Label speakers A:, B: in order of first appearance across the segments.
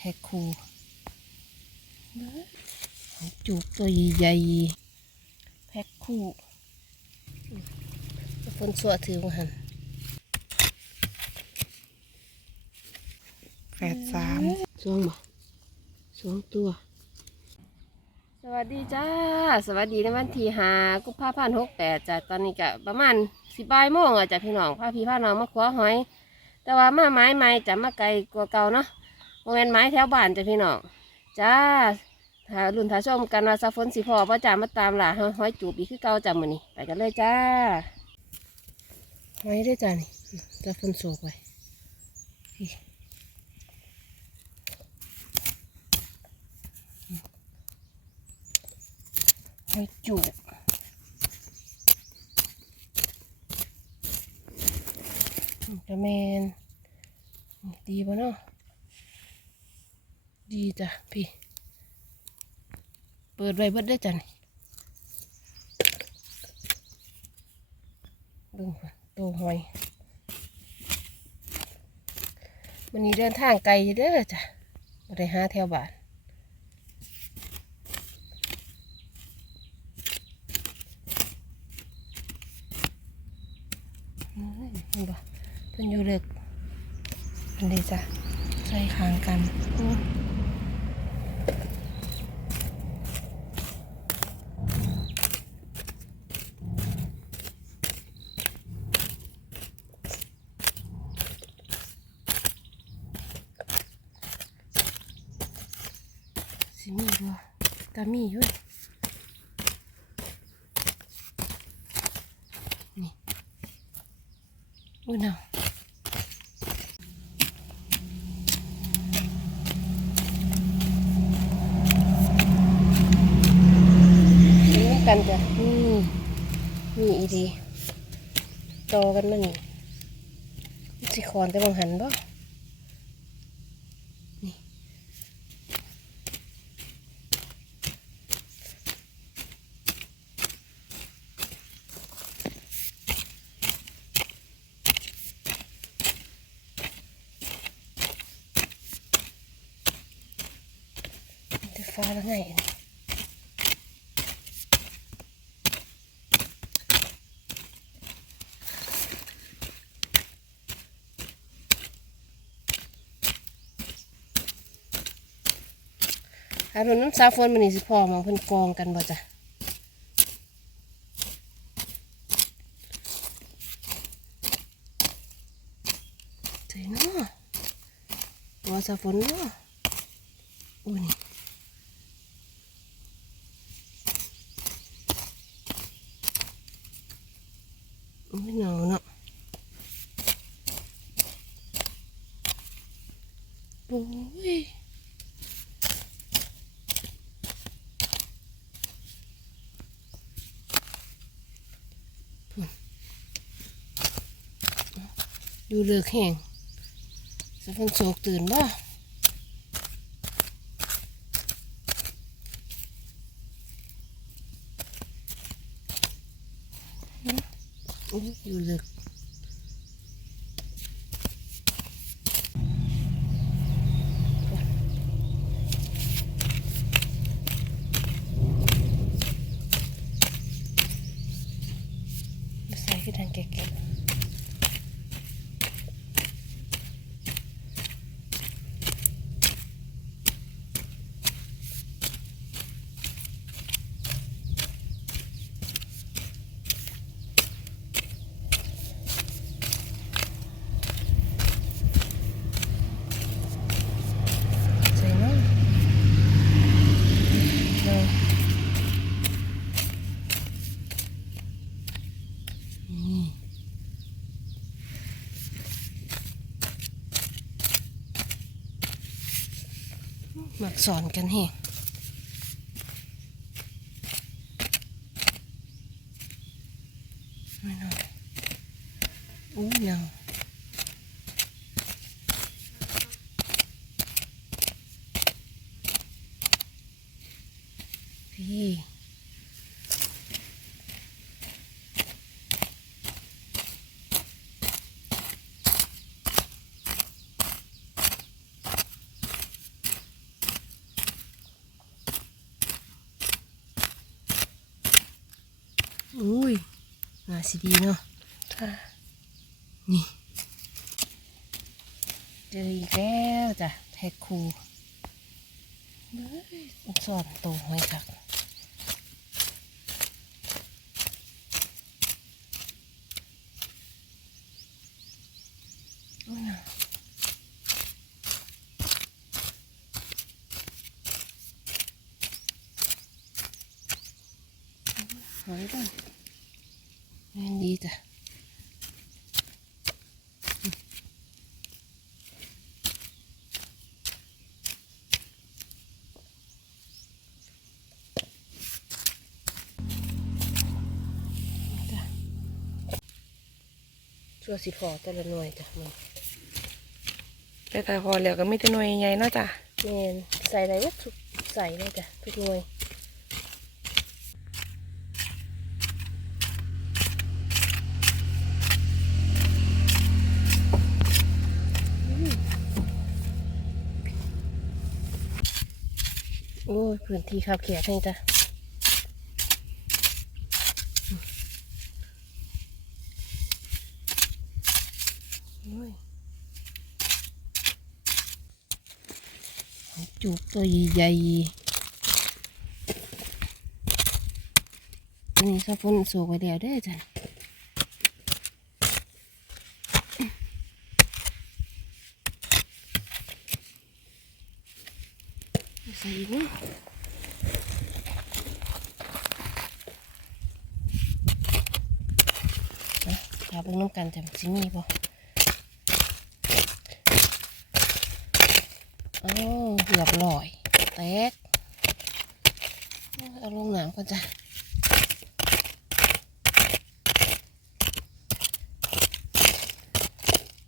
A: แพ็คคูจุกตัวใหญ่ๆแพ็คคู่คนสวถือมาหัน
B: แปดสาม
A: สองบ่สองตัว สวัสดีจ้า สวัสดีในวันที่หากุมภาพันธ์หกแปดจ้ะตอนนี้ก็ประมาณสิบบ่ายโมงอะจ้ะพี่น้องพาพี่พาน้องมาขวหอย แต่ว่ามาไม้ใหม่จะมาไกลกว่าเก่าเนาะ โมเมนไม้แถวบ้านจ้ะพี่น้องจ้าถ้ารุ่นถ้าชมกันว่าสะฝนสิพอพ่อจ้ามาตามหล่าหอยจูบอีกคือเก่าจ้ะมื้อนี้ไปกันเลยจ้าหอยได้จ้ะนี่สะฝนโศกไว้อยจูบกระแมนดีปะเนาะ ดีจ้ะพี่ เปิดไว้เบิดได้จ้ะนี่เบิ่งก่อนโตหอยวันนี้เดินทางไกลเด้อจ้ะบ่ได้หาแถวบ้านเฮ้ยเห็นปะเพิ่นอยู่เลิกอันนี้จ้ะใส่ขางกันอืมสิมีบ่ตามีอยู่นี่อุ้ยหนาว เห็นกันจ้ะนี่นี่อีดีจอ กันนนี่สิคอนแต่บางหันบ่นี่จะฟ้าแล้วไง อันนี้อารมณ์น้ำซาฟนมันนี่สิพอมองเพิ่นกองกันบ่จ้ะใส่เนาะตัวซาฟนเนาะอุ้ยนี่ไม่หนาเนาะโอ้ย ดูเลือกแห้งสะพันโศกตื่นบ่อื้อดูเลือกใส่ขึ้นทางแก่ๆ ใส่เนาะเลยนี่มัก สอนกันเฮงไม่นอนอู้ยัง พี่ น่าสิ ดีเนาะนี่ เจออีกแล้วจ้ะแพ็คคูเฮ้ยสอนโตไว้ครับโอ้ยน่ะหอยก่อนแม่นดีจ้ะ จ้ะ ชัวสิพอแต่ละหน่วยจ้ะแม่
B: แต่ถ้าพอแล้วก็ไม่แต่หน่วยใหญ่เนาะจ้ะ
A: แม่นใส่อะไรก็ทุกใส่เลยจ้ะทุกหน่วยอืมโอ้ยพื้นที่ขับเขียดนี่จ้ะโอ้ย จุกตัวใหญ่ๆอันนี้ก็พ่นสูกไว้แล้วเด้อจ้ะใส่อีกเนาะอะพาเบิ่งน้ำกันจ้ะสิมีบ่โอ้เกือบลอย แตก เอาลงน้ำก่อนจ้ะ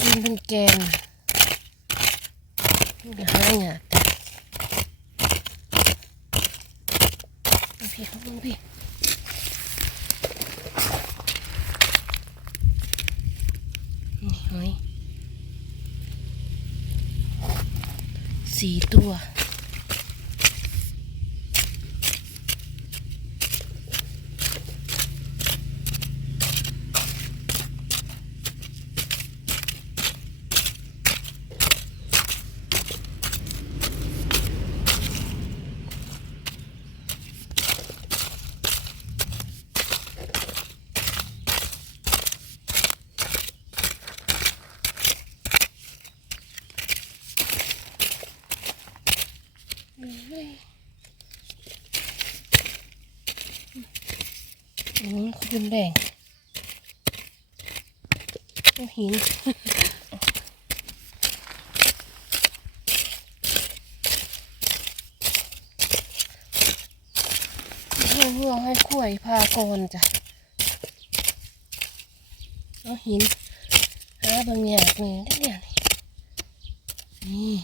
A: ดินเป็นแกนมันก็หายากจ้ะพี่เขาลงพี่นี่หอย สี่ตัว อืมเขาเป็นแดงหินเพื่อเพื่อให้ข่วยพากรจ้ะเอาหินหาบางอย่างนี่ได้เนี่ยนี่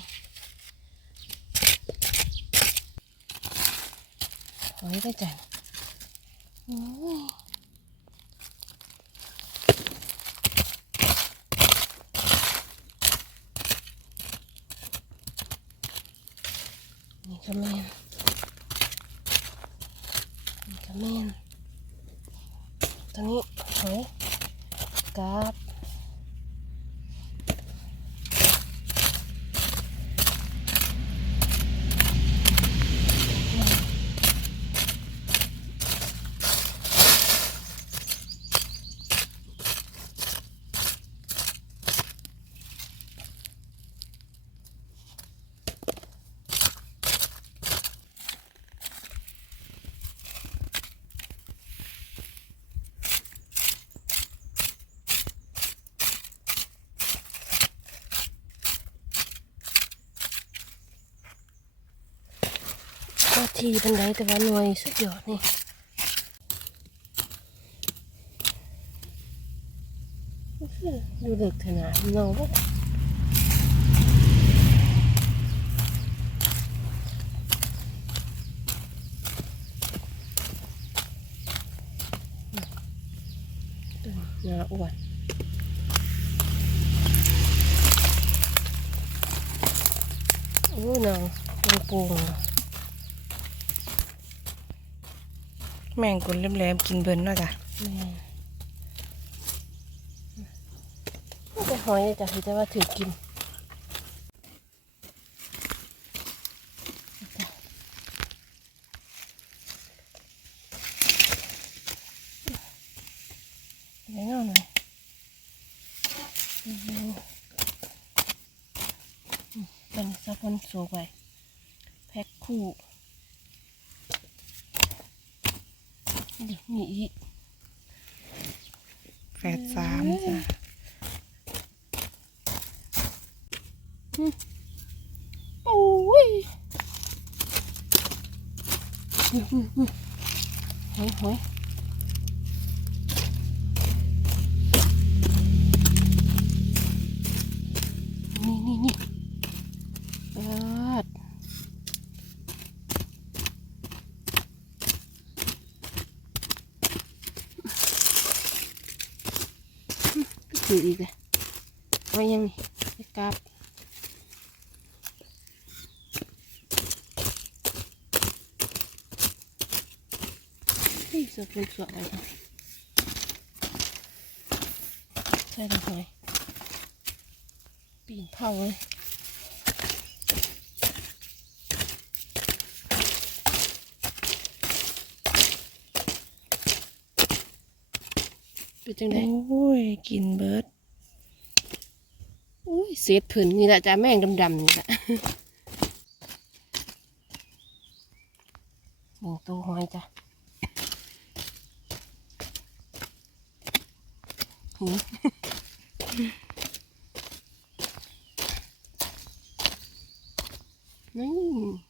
A: หอยได้จังโอ้ยนี่ก็แม่นนี่ก็แม่นตอนนี้หอยกราบก็ ทีเป็นไดแต่ว่าหน่วยสุดยอดนี่ดูเด็กขนาดน้อง กล
B: แหลมๆกินเบิ่นเนาะจ้ะ
A: ไม่จะหอยจ้ะคือจะว่าถือกินไหนเงาหน่อยเป็นสะพนสูงไปแพ็คคู่ เดี๋ยวมีอีก
B: แฝดสามจ้ะ
A: โอ้ยหอยหอย ถืออีกเลยเอายังนี่ไปกราบเฮ้ยสวยเป็นสวยอะไรกันใช่เลยหอยปีนเผาเลย เป็นจังได
B: โอ้ยกินเบิร์ด
A: อุ้ยเศษผืนนี่แหละจ้าแม่งดำๆนี่แหละหนึ่งตัวหอยจ้ะหืมนี่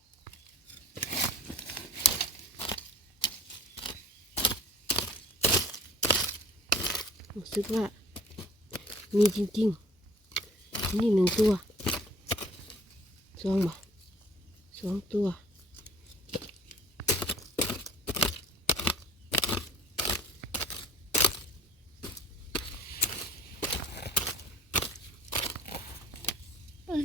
A: รู้สึกว่า มีจริงๆ นี่หนึ่งตัวสองบ่สองตัวเอ้ย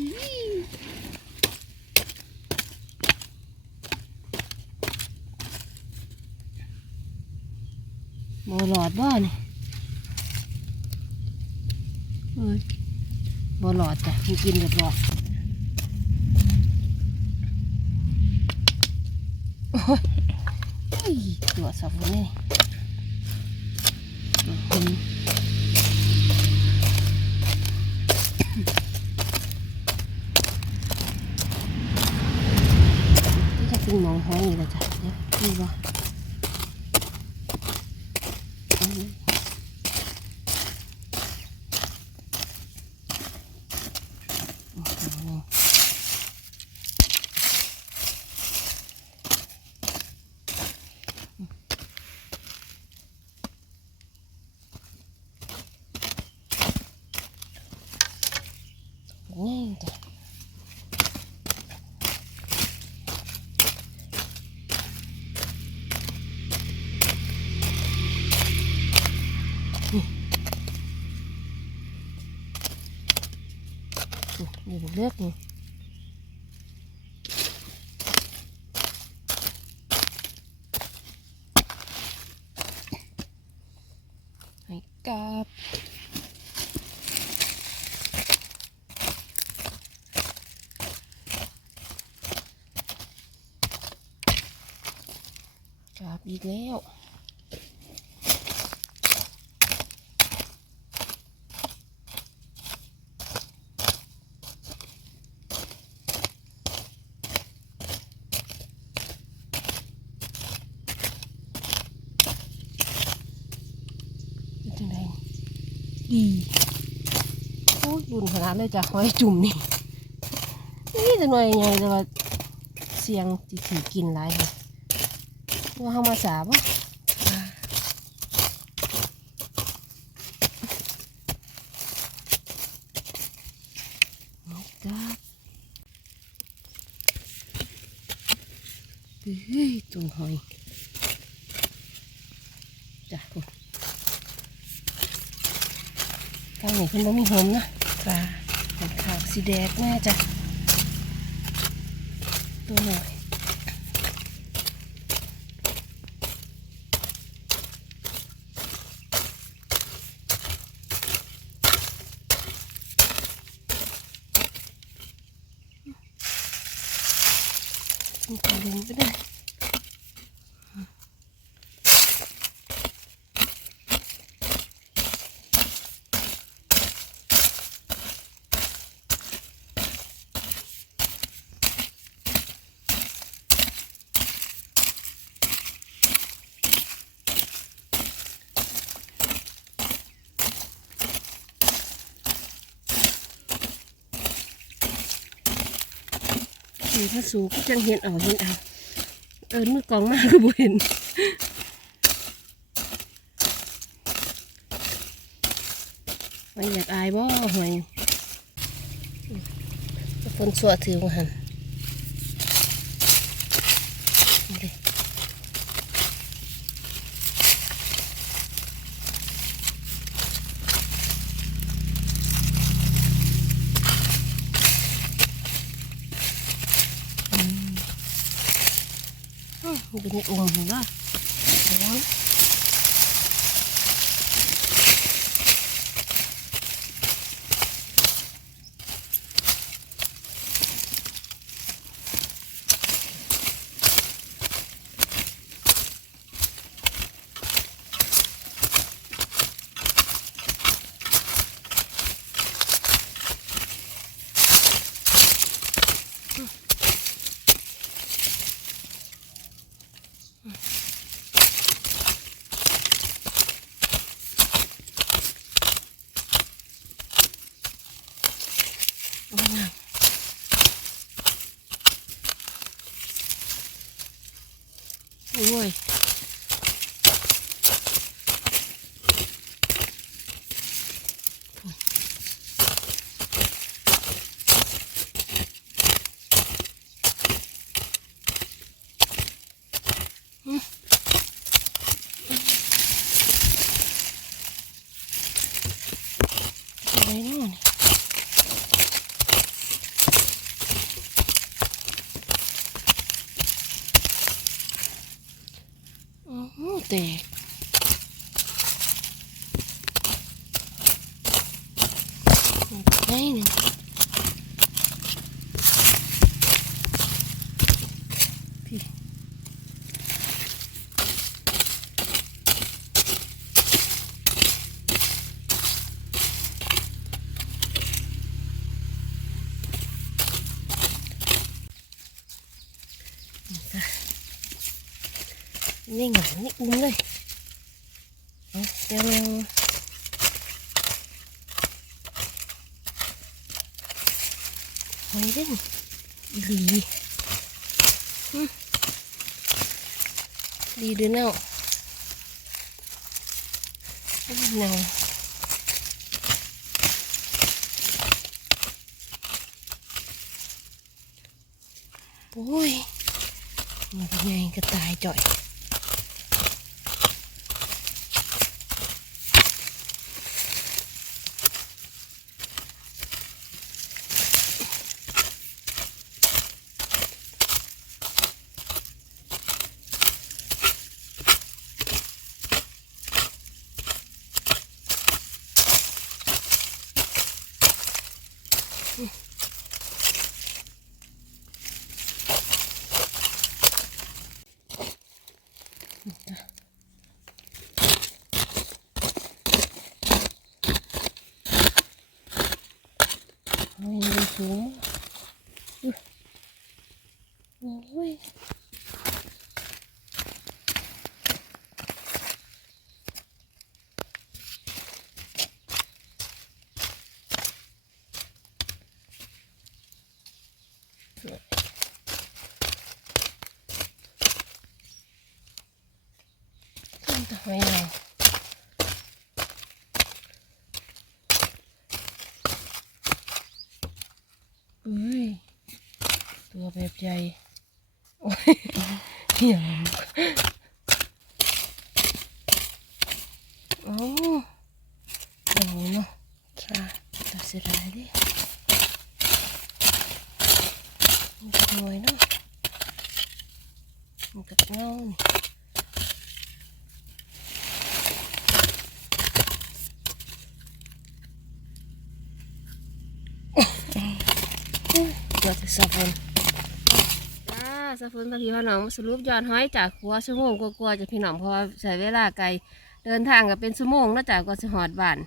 A: บ่หลอดบ่นี่อ้ยบ่หลอดจ้ะมี กินเรียบร้อยโอ้ยตัวสับนี่ยที่จะกินมองห้อยนี่แหละจ้ะเดี๋ยวนี่บ่อื Nhìn nước này. Hãy cạp. Cạp đi ดีโอ้ยบุญขนาดเลยจ้ะหอยจุ่มนี่นี่จะหน่อยยังไงแต่ว่าเสียงที่ถือกินหลายเลยว่าเขามาสาบะตุ่มหอยจ้ะคุณ ทางนี้คุณบ่มีหอมนะ
B: จ้ะ
A: เป็นขาวสีแดงแน่จ้ะตัวหน่อย มันก็ดึงก็ได้ เห็นพระสูงก็จังเห็นเอาเห็นเอาเอิญมือกองมากก็บ่เห็นมันอยากอายบ่หวยคนสัวถือมาหันนี่เด้ อื้อมันเป็นไงอุ่มเห็นป่ะระวังเอามานั่งโอ้ย อะไรเนาะนี่โอ้โห แตกไงหนึ่งพี่นี่ไงนี่อุ้มเลยเอาเดี๋ยวเราห อยด้งอีหลีดีหรือเน่าโอ้ยเน่าโอ้ยมันเป็นไงกระต่ายจ่อย โอ้ยสูงอุ๊ยโอ้ยขึ้นทำ ไมเราเอ้ย ตัวแบบใหญ่ โอ้ยอย่างโอ้โหเนาะจ้าตัดเสียดายดิมันจะหน่วยเนาะมันกับเงานี่ จะสับมันจ้าสะฟุ้นพาพี่พ่อน้องมสรุปยอดห้อยจากหัวชั่วโมงกลัวๆจะพี่น้องเพราะว่าใช้เวลาไกลเดินทางก็เป็นชั่วโมงแล้วจ้ะก็จะหอดบ้าน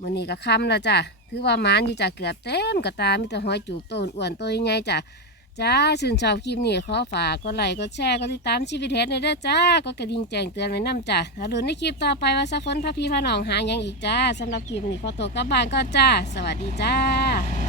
A: มื้อนี้ก็ค่ำแล้วจ้ะถือว่ามานอยู่จ้ะเกือบเต็มกระตามีแต่ห้อยจูบโตนอ้วนโตใหญ่จ้ะจ้าชื่นชอบคลิปนี้ขอฝากกดไลค์กดแชร์กดติดตามชีวิตเฮ็ดในเด้อจ้ากดกระดิ่งแจ้งเตือนไว้นํจ้ะถ้าลุ้นในคลิปต่อไปว่าสะฝนพาพี่พ่อน้องหาหยังอีกจ้าสำหรับคลิปนี้ขอตัวกลับบ้านก่อนจ้า สวัสดีจ้า